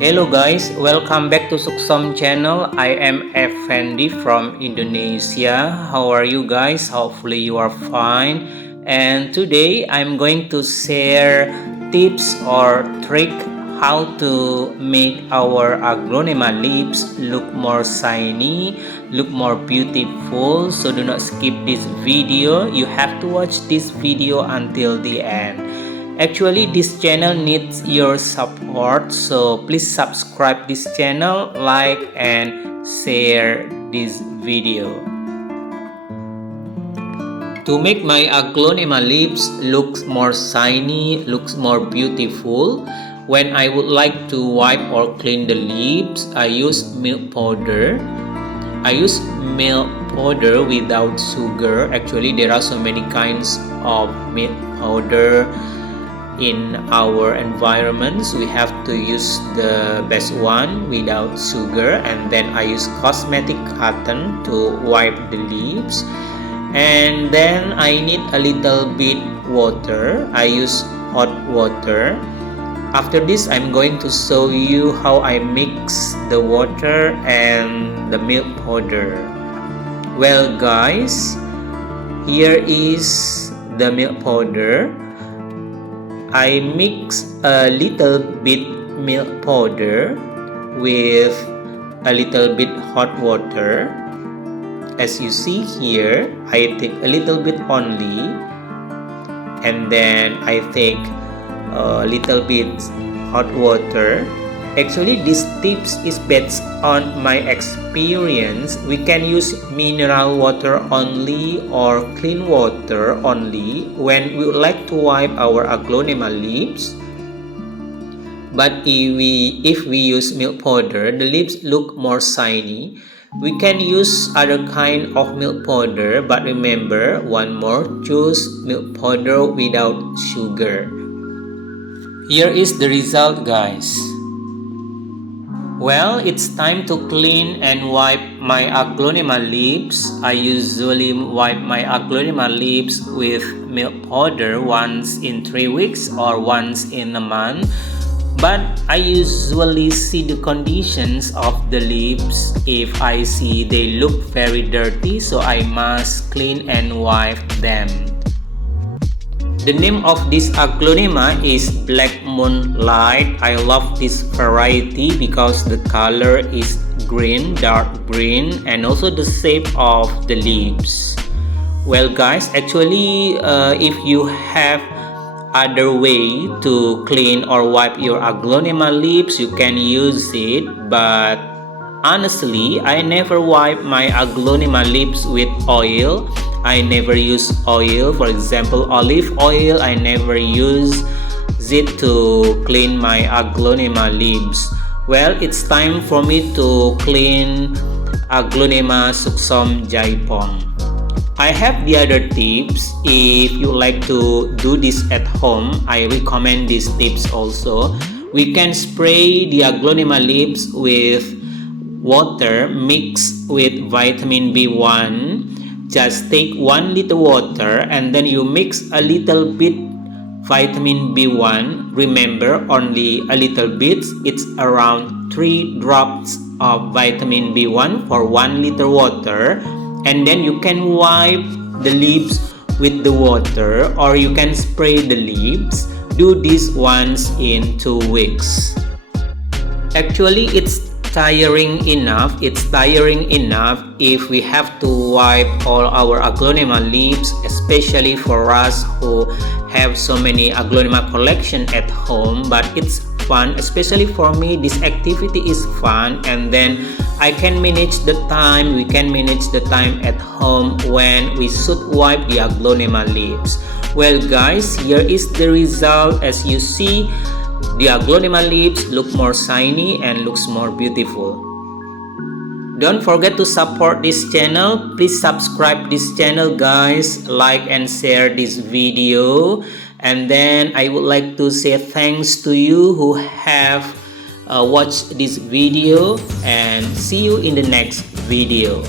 Hello guys, welcome back to Suksam channel. I am Effendi from Indonesia. How are you guys? Hopefully you are fine. And today I'm going to share tips or trick how to make our aglaonema leaves look more shiny, look more beautiful. So do not skip this video. You have to watch this video until the end. Actually, this channel needs your support, so please subscribe this channel, like and share this video. To make my aglaonema leaves look more shiny, looks more beautiful, when I would like to wipe or clean the leaves, I use milk powder. I use milk powder without sugar. Actually, there are so many kinds of milk powder in our environments. We have to use the best one without sugar, and then I use cosmetic cotton to wipe the leaves, and then I need a little bit water. I use hot water. After this, I'm going to show you how I mix the water and the milk powder. Well guys, here is the milk powder. I mix a little bit milk powder with a little bit hot water. As you see here, I take a little bit only, and then I take a little bit hot water. Actually, this tips is based on my experience. We can use mineral water only or clean water only when we would like to wipe our aglaonema leaves. But if we use milk powder, the leaves look more shiny. We can use other kind of milk powder, but remember, one more, choose milk powder without sugar. Here is the result guys. Well, it's time to clean and wipe my aglaonema leaves. I usually wipe my aglaonema leaves with milk powder once in 3 weeks or once in a month. But I usually see the conditions of the leaves. If I see they look very dirty, so I must clean and wipe them. The name of this aglaonema is Black Moonlight. I love this variety because the color is green, dark green, and also the shape of the leaves. Well guys, actually if you have other way to clean or wipe your aglaonema leaves, you can use it, but honestly, I never wipe my aglaonema leaves with oil. I never use oil. For example, olive oil, I never use it to clean my aglaonema leaves. Well, it's time for me to clean aglaonema suksum jaipong. I have the other tips. If you like to do this at home, I recommend these tips also. We can spray the aglaonema leaves with water mixed with vitamin B1. Just take 1 liter water and then you mix a little bit vitamin B1. Remember, only a little bit. It's around 3 drops of vitamin B1 for 1 liter water. And then you can wipe the leaves with the water, or you can spray the leaves. Do this once in 2 weeks. Actually, it's tiring enough if we have to wipe all our aglaonema leaves, especially for us who have so many aglaonema collection at home. But it's fun, especially for me. This activity is fun, and then I can manage the time. We can manage the time at home when we should wipe the aglaonema leaves. Well guys, here is the result. As you see, the aglaonema leaves look more shiny and looks more beautiful. Don't forget to support this channel. Please subscribe this channel guys, like and share this video. And then I would like to say thanks to you who have watched this video, and see you in the next video.